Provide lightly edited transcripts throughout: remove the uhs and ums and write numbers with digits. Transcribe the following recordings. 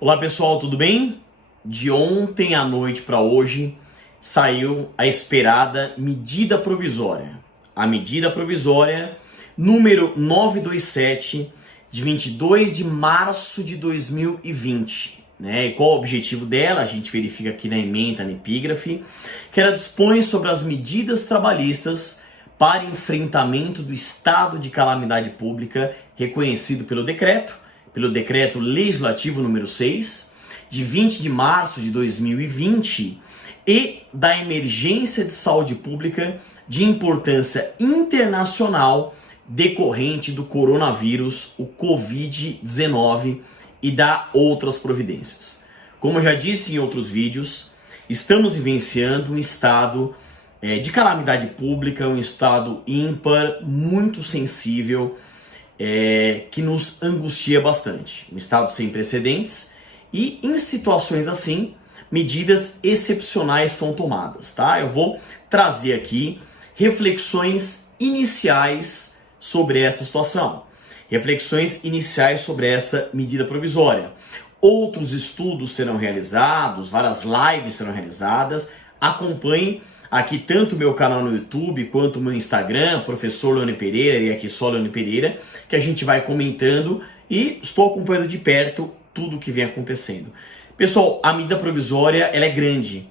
Olá pessoal, tudo bem? De ontem à noite para hoje saiu a esperada medida provisória. A medida provisória número 927 de 22 de março de 2020. E qual o objetivo dela? A gente verifica aqui na ementa, na epígrafe, que ela dispõe sobre as medidas trabalhistas para enfrentamento do estado de calamidade pública reconhecido pelo decreto legislativo número 6, de 20 de março de 2020, e da emergência de saúde pública de importância internacional decorrente do coronavírus, o Covid-19, e da outras providências. Como eu já disse em outros vídeos, estamos vivenciando um estado de calamidade pública, um estado ímpar, muito sensível, que nos angustia bastante. Um estado sem precedentes e, em situações assim, medidas excepcionais são tomadas, tá? Eu vou trazer aqui reflexões iniciais sobre essa situação, reflexões iniciais sobre essa medida provisória. Outros estudos serão realizados, várias lives serão realizadas. Acompanhe aqui tanto o meu canal no YouTube quanto o meu Instagram, Professor Leone Pereira, e aqui só Leone Pereira, que a gente vai comentando e estou acompanhando de perto tudo o que vem acontecendo. Pessoal, a medida provisória ela é grande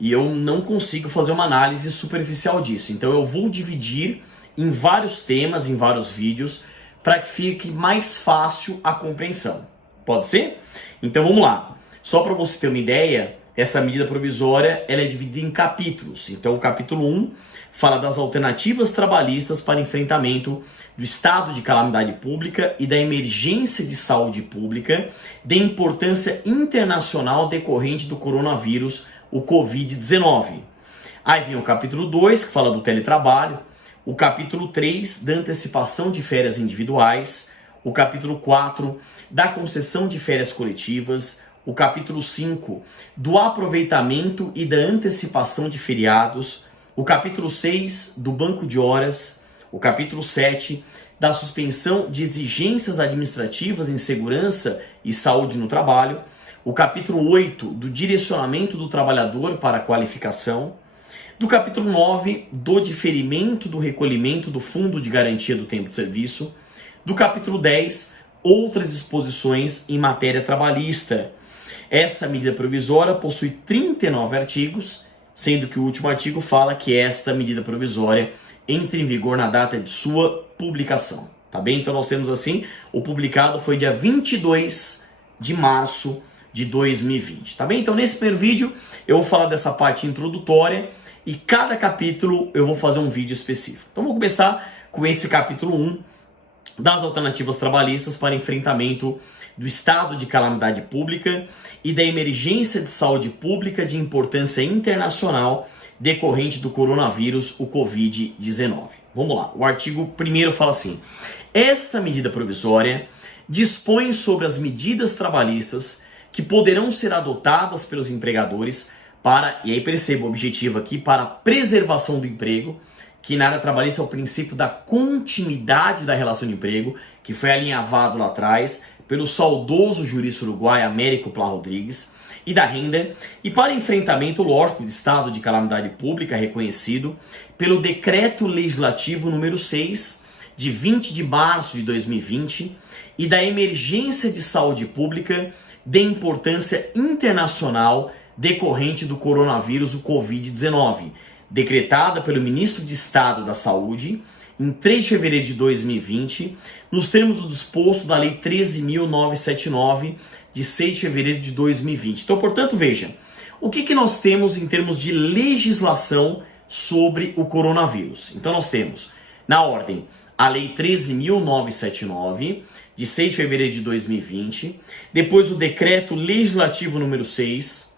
e eu não consigo fazer uma análise superficial disso. Então eu vou dividir em vários temas, em vários vídeos, para que fique mais fácil a compreensão. Pode ser? Então vamos lá. Só para você ter uma ideia, essa medida provisória ela é dividida em capítulos. Então o capítulo 1 fala das alternativas trabalhistas para enfrentamento do estado de calamidade pública e da emergência de saúde pública de importância internacional decorrente do coronavírus, o Covid-19. Aí vem o capítulo 2, que fala do teletrabalho, o capítulo 3 da antecipação de férias individuais, o capítulo 4 da concessão de férias coletivas, o capítulo 5 do aproveitamento e da antecipação de feriados, o capítulo 6 do banco de horas, o capítulo 7 da suspensão de exigências administrativas em segurança e saúde no trabalho, o capítulo 8 do direcionamento do trabalhador para a qualificação, do capítulo 9 do diferimento do recolhimento do Fundo de Garantia do Tempo de Serviço, do capítulo 10 outras disposições em matéria trabalhista. Essa medida provisória possui 39 artigos, sendo que o último artigo fala que esta medida provisória entra em vigor na data de sua publicação, tá bem? Então nós temos assim, o publicado foi dia 22 de março de 2020, tá bem? Então nesse primeiro vídeo eu vou falar dessa parte introdutória e cada capítulo eu vou fazer um vídeo específico. Então vou começar com esse capítulo 1 das alternativas trabalhistas para enfrentamento do estado de calamidade pública e da emergência de saúde pública de importância internacional decorrente do coronavírus, o Covid-19. Vamos lá, o artigo 1º fala assim: esta medida provisória dispõe sobre as medidas trabalhistas que poderão ser adotadas pelos empregadores para, e aí perceba o objetivo aqui, para a preservação do emprego, que na área trabalhista é o princípio da continuidade da relação de emprego, que foi alinhavado lá atrás pelo saudoso jurista uruguaio Américo Pla Rodrigues, e da renda, e para enfrentamento, lógico, do estado de calamidade pública reconhecido pelo Decreto Legislativo número 6, de 20 de março de 2020, e da emergência de saúde pública de importância internacional decorrente do coronavírus, o Covid-19, decretada pelo Ministro de Estado da Saúde em 3 de fevereiro de 2020, nos termos do disposto da Lei 13.979, de 6 de fevereiro de 2020. Então, portanto, veja, o que nós temos em termos de legislação sobre o coronavírus? Então, nós temos, na ordem, a Lei 13.979, de 6 de fevereiro de 2020, depois o Decreto Legislativo número 6,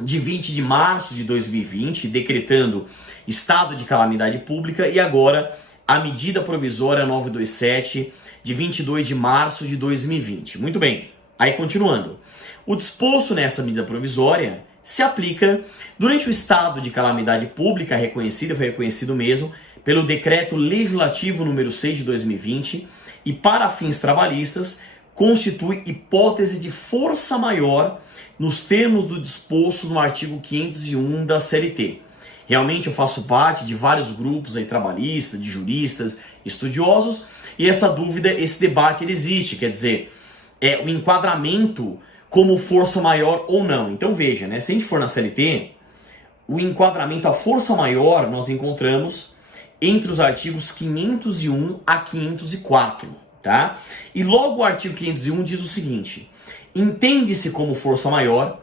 de 20 de março de 2020, decretando estado de calamidade pública, e agora a medida provisória 927, de 22 de março de 2020. Muito bem, aí continuando. O disposto nessa medida provisória se aplica durante o estado de calamidade pública reconhecido, foi reconhecido mesmo, pelo Decreto Legislativo número 6 de 2020, e para fins trabalhistas, constitui hipótese de força maior nos termos do disposto no artigo 501 da CLT. Realmente eu faço parte de vários grupos aí trabalhistas, de juristas, estudiosos, e essa dúvida, esse debate ele existe, quer dizer, o enquadramento como força maior ou não. Então veja, né, se a gente for na CLT, o enquadramento à força maior nós encontramos entre os artigos 501 a 504, tá? E logo o artigo 501 diz o seguinte: entende-se como força maior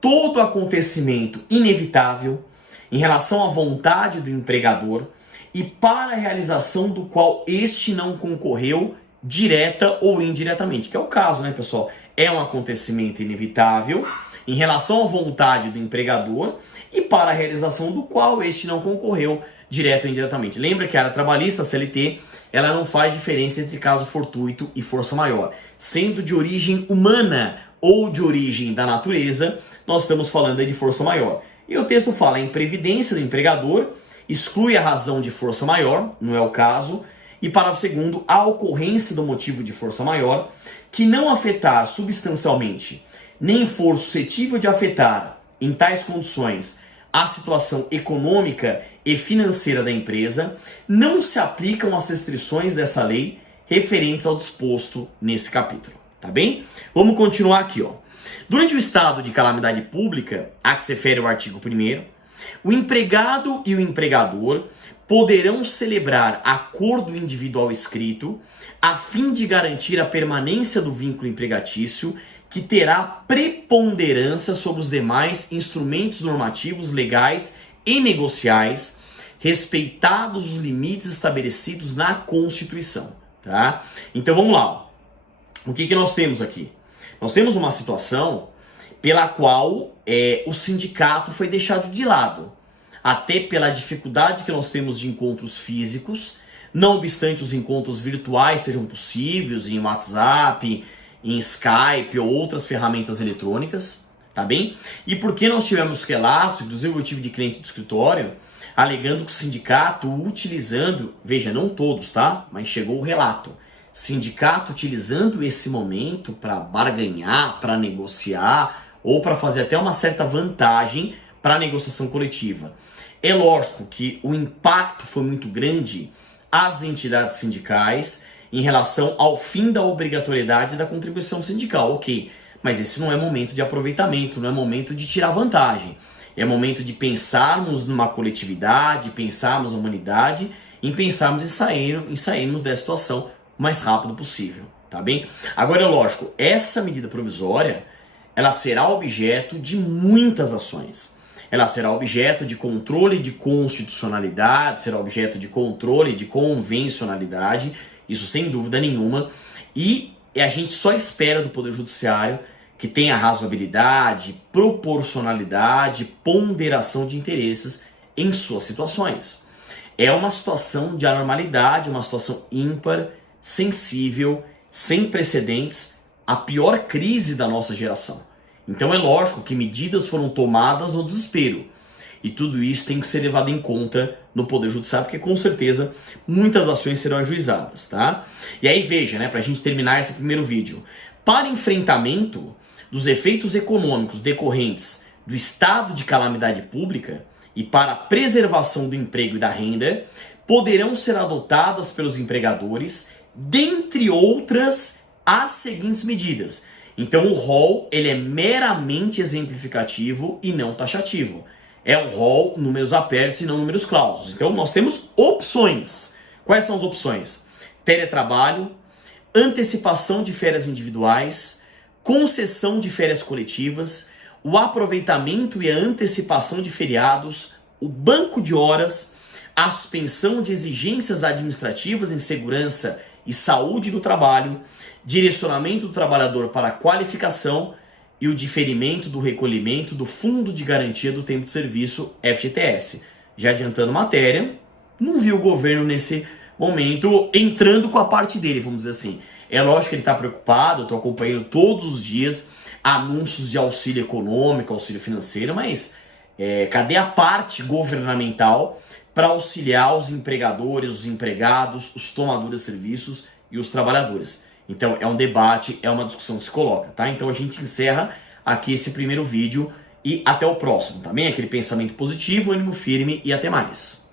todo acontecimento inevitável em relação à vontade do empregador e para a realização do qual este não concorreu direta ou indiretamente, que é o caso, né, pessoal? É um acontecimento inevitável em relação à vontade do empregador e para a realização do qual este não concorreu direto ou indiretamente. Lembra que a área trabalhista, a CLT, ela não faz diferença entre caso fortuito e força maior. Sendo de origem humana ou de origem da natureza, nós estamos falando aí de força maior. E o texto fala em previdência do empregador, exclui a razão de força maior, não é o caso, e parágrafo segundo, a ocorrência do motivo de força maior, que não afetar substancialmente, nem for suscetível de afetar, em tais condições, a situação econômica e financeira da empresa, não se aplicam as restrições dessa lei referentes ao disposto nesse capítulo, tá bem? Vamos continuar aqui, ó. Durante o estado de calamidade pública, a que se refere o artigo 1º, o empregado e o empregador poderão celebrar acordo individual escrito a fim de garantir a permanência do vínculo empregatício que terá preponderância sobre os demais instrumentos normativos legais e negociais, respeitados os limites estabelecidos na Constituição, tá? Então vamos lá. O que nós temos aqui? Nós temos uma situação pela qual o sindicato foi deixado de lado, até pela dificuldade que nós temos de encontros físicos, não obstante os encontros virtuais sejam possíveis em WhatsApp, em Skype ou outras ferramentas eletrônicas, tá bem? E porque nós tivemos relatos, inclusive eu tive de cliente do escritório, alegando que o sindicato utilizando, veja, não todos, tá? Mas chegou o relato, sindicato utilizando esse momento para barganhar, para negociar ou para fazer até uma certa vantagem para a negociação coletiva. É lógico que o impacto foi muito grande às entidades sindicais em relação ao fim da obrigatoriedade da contribuição sindical, ok, mas esse não é momento de aproveitamento, não é momento de tirar vantagem, é momento de pensarmos numa coletividade, pensarmos na humanidade, em pensarmos em sairmos dessa situação o mais rápido possível, tá bem? Agora é lógico, essa medida provisória, ela será objeto de muitas ações. Ela será objeto de controle de constitucionalidade, será objeto de controle de convencionalidade, isso sem dúvida nenhuma, e a gente só espera do Poder Judiciário que tenha razoabilidade, proporcionalidade, ponderação de interesses em suas situações. É uma situação de anormalidade, uma situação ímpar, sensível, sem precedentes, a pior crise da nossa geração. Então é lógico que medidas foram tomadas no desespero. E tudo isso tem que ser levado em conta no Poder Judiciário, porque com certeza muitas ações serão ajuizadas, tá? E aí veja, né, pra gente terminar esse primeiro vídeo. Para enfrentamento dos efeitos econômicos decorrentes do estado de calamidade pública e para a preservação do emprego e da renda, poderão ser adotadas pelos empregadores, dentre outras, as seguintes medidas. Então o rol ele é meramente exemplificativo e não taxativo. É um rol, números apertos e não números clausos. Então nós temos opções. Quais são as opções? Teletrabalho, antecipação de férias individuais, concessão de férias coletivas, o aproveitamento e a antecipação de feriados, o banco de horas, a suspensão de exigências administrativas em segurança e saúde do trabalho, direcionamento do trabalhador para a qualificação e o diferimento do recolhimento do Fundo de Garantia do Tempo de Serviço, FGTS. Já adiantando matéria, não vi o governo nesse momento entrando com a parte dele, vamos dizer assim. É lógico que ele está preocupado, eu estou acompanhando todos os dias anúncios de auxílio econômico, auxílio financeiro, mas cadê a parte governamental para auxiliar os empregadores, os empregados, os tomadores de serviços e os trabalhadores? Então é um debate, é uma discussão que se coloca, tá? Então a gente encerra aqui esse primeiro vídeo e até o próximo, tá bem? Aquele pensamento positivo, ânimo firme e até mais.